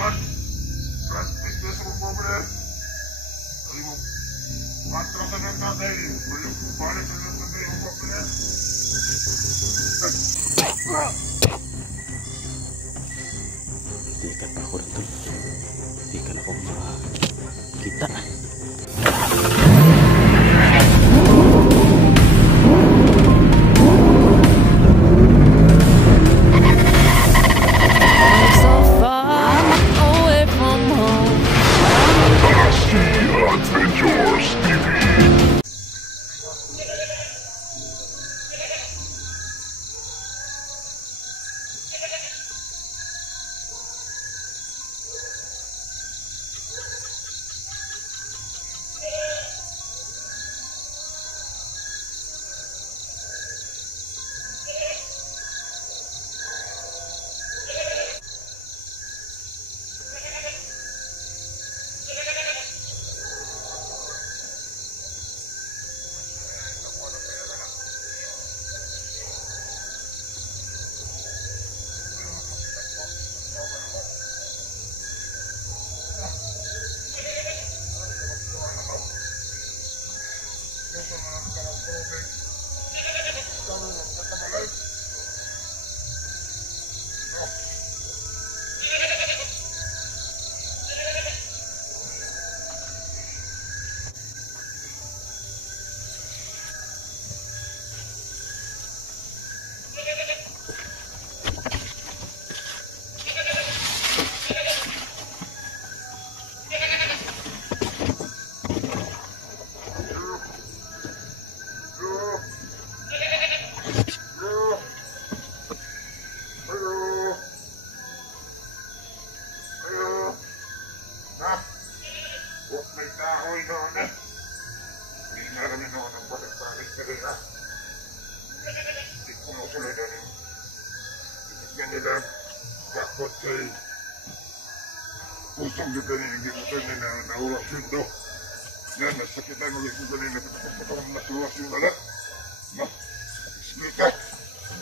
Ikan pa ako rin. Ikan ako makakita. Usang kita ni hindi mo tayo na naulas yun daw. Yan, nasakitan ulit mo kanina sa kapagpapakang nasulas yung alat. Na, explica.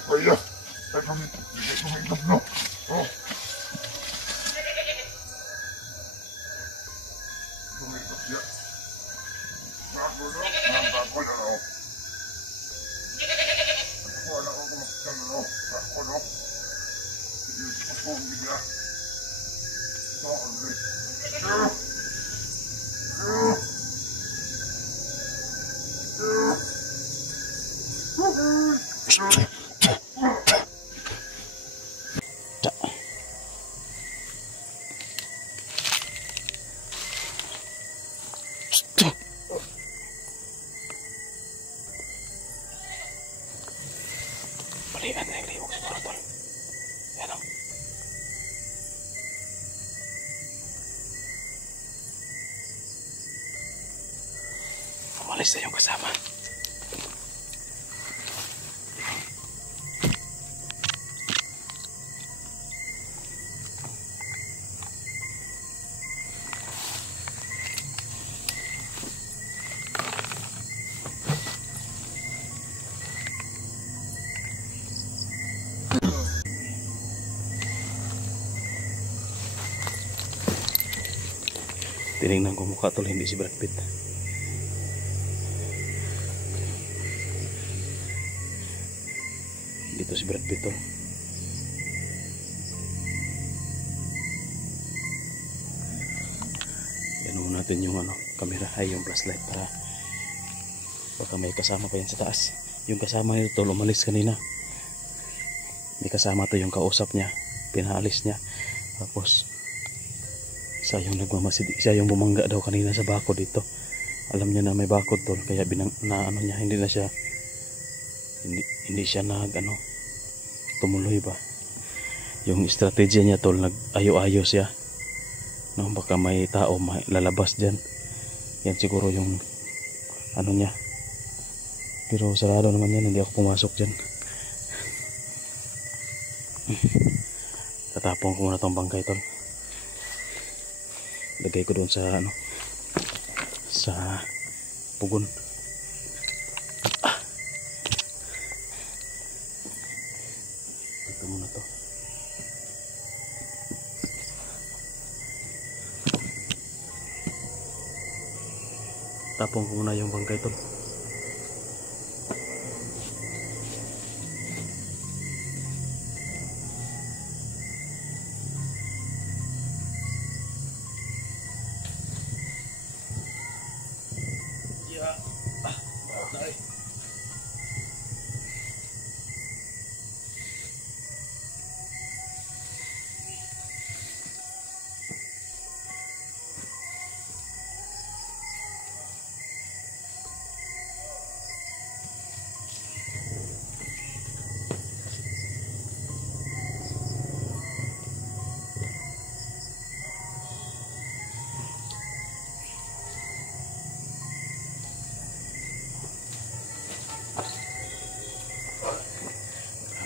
Kaya, ay kami, hindi kumitas no. Oh. Kumitas yan. Bago no, bago na no. Ako na ako kumakita na no. Bago no. Yung kapong bigla. Balikan na yung liwag sa tol. Yan o. Umalis na yung kasama. Tinignan ko mukha tol, hindi si Brad Pitt. Dito si Brad Pitt tol. Yan mo natin yung camera, ay yung flashlight para baka may kasama pa yan sa taas. Yung kasama nito tol, umalis kanina. May kasama to yung kausap niya, pinaalis niya. Tapos siya yung nagmamasid, siya yung bumangga daw kanina sa bako dito. Alam niya na may bakod tol, kaya niya, hindi na siya hindi siya tumuloy ba. Yung strategy niya tol, nag-ayo-ayo siya. No, baka may tao lalabas diyan. Yan siguro yung niya. Pero sarado naman yan, hindi ako pumasok diyan. Tatapon ko muna tong bangkay tol. Lagay ko doon sa sa pugon. Ito muna to. Tapong ko muna yung bangkay tol.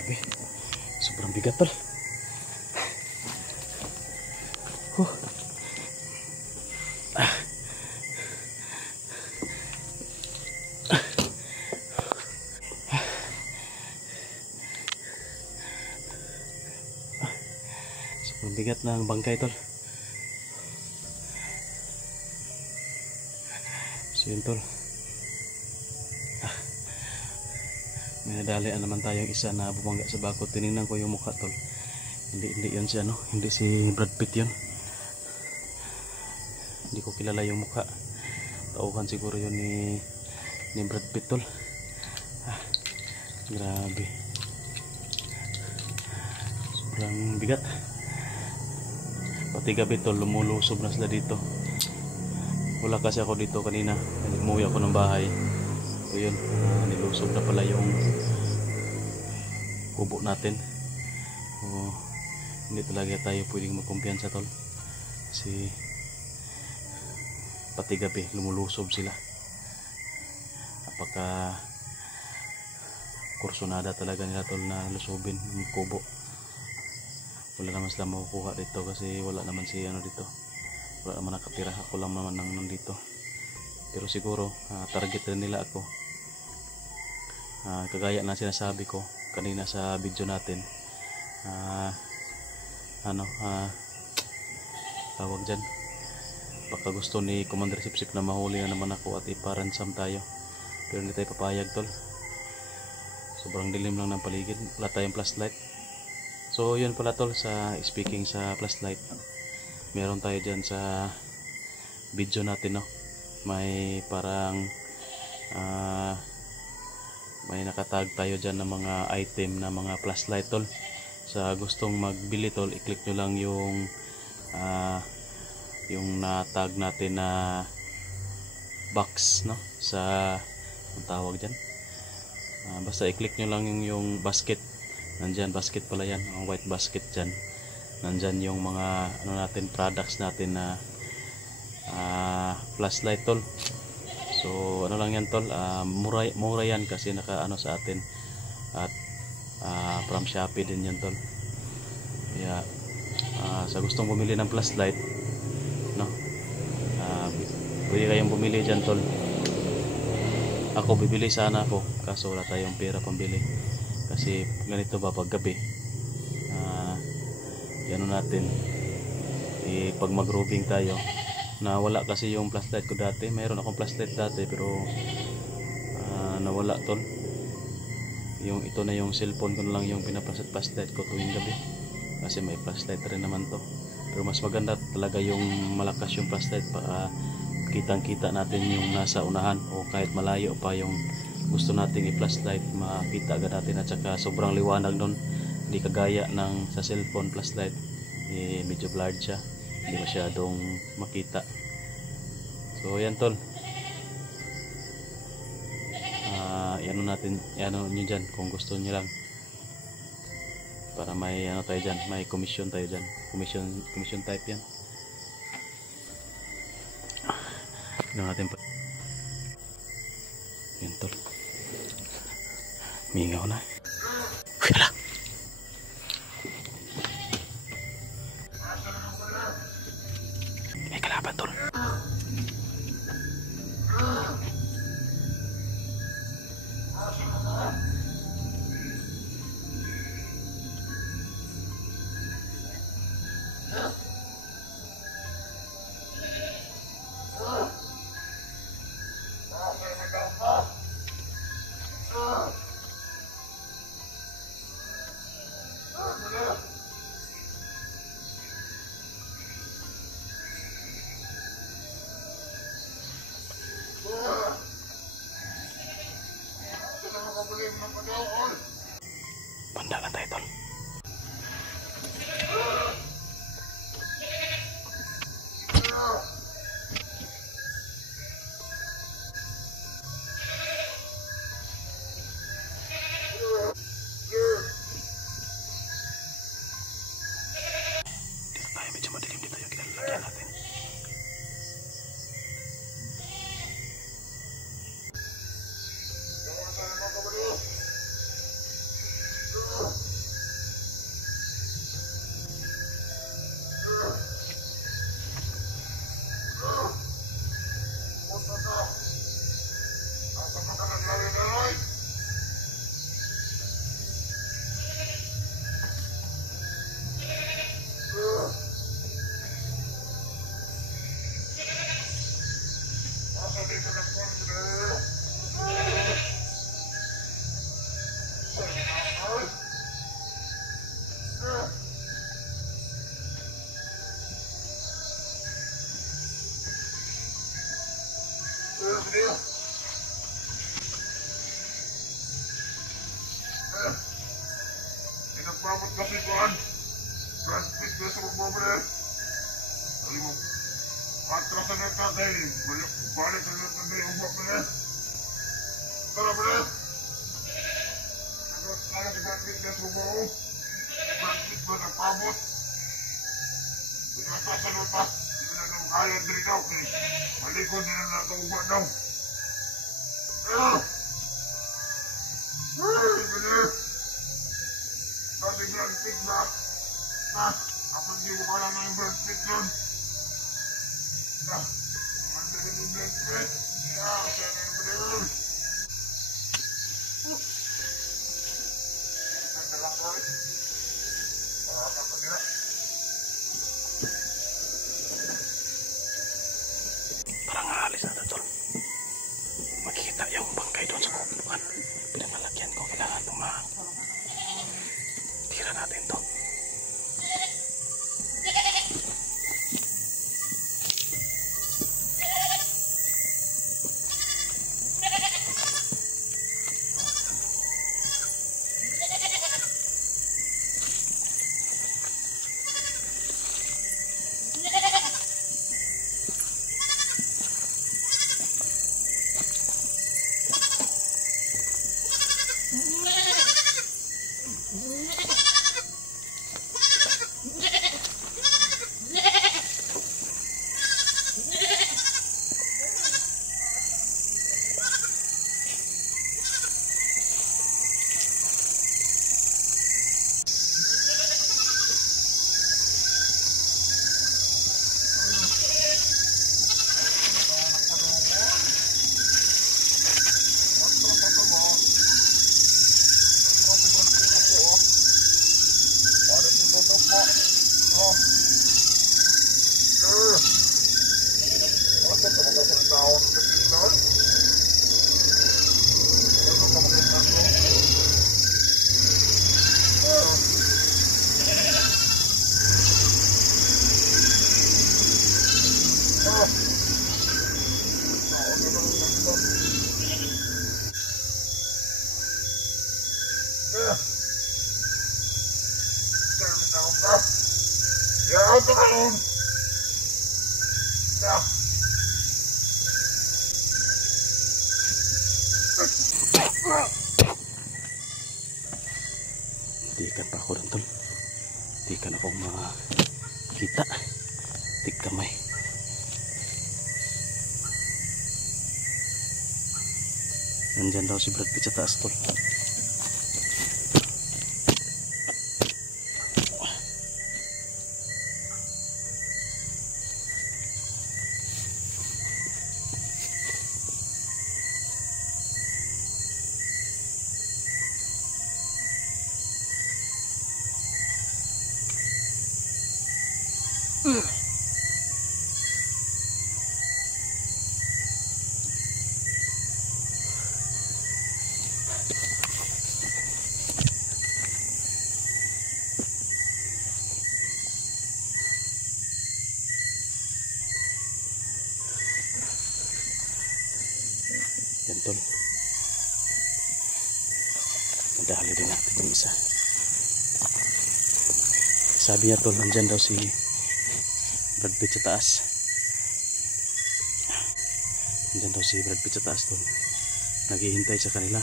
Grabe, sobrang bigat tol. Sobrang bigat ng bangkay tol. So yun tol, may nadalian naman tayong isa na bumangga sa bakod. Tinignan ko yung mukha tol, hindi yun si ano, hindi si Brad Pitt yun. Hindi ko kilala yung mukha, tauhan siguro yun ni Brad Pitt tol. Grabe, sobrang bigat. Pati gabi tol, lumulusob na sila dito. Wala kasi ako dito kanina, umuwi ako ng bahay. So yun, nilusob na pala yung kubo natin. Hindi talaga tayo pwedeng magkumpiyansa tol, kasi pati gabi lumulusob sila. Apaka kursunada talaga nila tol na lusobin yung kubo. Wala naman sila makukuha dito kasi wala naman si ano dito, wala naman nakatira. Ako lang naman nandito. Pero siguro target rin nila ako. Kagaya na sinasabi ko kanina sa video natin, tawag dyan, baka gusto ni Commander Sipsip na mahuli na naman ako at iparansam tayo. Pero hindi tayo papayag tol. Sobrang dilim lang ng paligid, wala tayong flashlight. So yun pala tol, sa speaking sa flashlight, meron tayo dyan sa video natin, no? May parang may nakatag tayo dyan ng mga item na mga flashlight tol. Sa gustong magbili tol, i-click nyo lang yung natag natin na box, no? Sa ang tawag dyan, basta i-click nyo lang yung basket. Nandyan, basket pala yan, ang white basket dyan. Nandyan yung mga ano natin, products natin na flashlight tol. So ano lang yan tol, mura yan kasi naka ano sa atin, at from Shopee din yan tol. Kaya sa gustong bumili ng flashlight, no, pwede kayong bumili dyan tol. Ako bibili sana ako, kaso wala tayong pera pambili. Kasi ganito ba pag gabi, gano natin, pag mag-roving tayo, na wala kasi yung flashlight ko dati. Mayroon akong flashlight dati pero nawala tol. Yung ito na yung cellphone ko na lang yung pinapasat-flashlight ko tuwing gabi, kasi may flashlight rin naman to. Pero mas maganda talaga yung malakas yung flashlight para kitang kita natin yung nasa unahan, o kahit malayo pa yung gusto nating i-flashlight, makita agad natin. At saka sobrang liwanag nun, hindi kagaya ng sa cellphone flashlight, medyo blurred siya, hindi masyadong makita. So yan tol, ano natin, ano nyo dyan kung gusto nyo lang, para may ano tayo dyan, may commission tayo dyan, commission type yan. Ano natin pa yan tol, mingaw na. Wala, may kalaban tol. Banda lang tayo tol. Dito tayo, medyo madilim dito yung kinalagyan natin. Inagpapot kasi kuhan. Transpit ko sa magbabalit. Alam mo, atrasan na tatay. Balik na natin na yung umak na yan. Tara ba na? Nagos na yung transpit na sa magbabalit. Transpit ba nagpapot? Pinatasan na pa. Hindi na nang kaya din ikaw. Malikod na na ito umak daw. Kasi brand pig ba? Na, kapag di mo kala na yung brand pig nun. Na, kumanda rin yung brand pig. Yeah, kaya na yung brand pig. Ganda lang ko rin. Parata pa nila. Parang aalis na tol. Makikita yung bangkay doon sa kubukan. Pinaglalagyan ko, kailangan tira natin to. Ya, turun. Ya. Tikan pa ako rin tol. Tikan ako makita. Tik kamay. Nandyan daw si Brad Pitt sa taas tol. Yan tol. Madali din natin yung isa. Sabi niya tol, nandyan daw si Brad Pitt sa taas. Nandyan daw si Brad Pitt sa taas tol. Naghihintay sa kanila.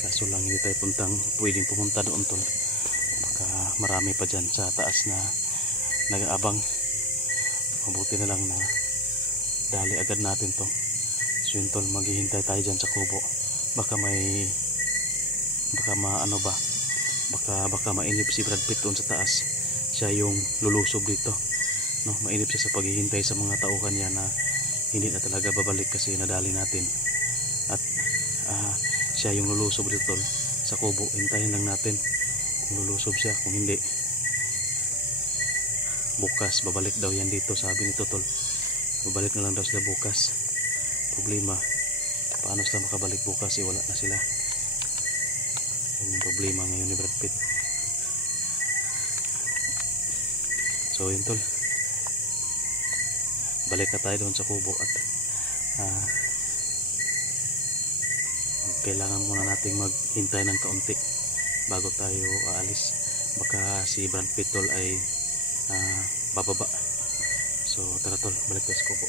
Kaso lang hindi tayo pwedeng pumunta doon tol. Baka marami pa dyan sa taas na nag-aabang. Mabuti na lang na dali agad natin to. So yun tol, maghihintay tayo dyan sa kubo. Baka mainip si Brad Pitt doon sa taas. Siya yung lulusob dito, no? Mainip siya sa paghihintay sa mga tauhan niya na hindi na talaga babalik kasi nadali natin. At siya yung lulusob dito tol, sa kubo. Hintayin lang natin kung lulusob siya. Kung hindi, bukas babalik daw yan dito. Sabi nito tol, babalik na lang daw sila bukas. Problema, paano sila makabalik bukas? Wala na sila. Yung problema ngayon ni Brad Pitt. So yun tol, balik na tayo doon sa kubo at kailangan muna nating maghintay ng kaunti bago tayo aalis. Baka si Brad Pitt tol ay bababa. So tara tol, balik tayo sa kubo.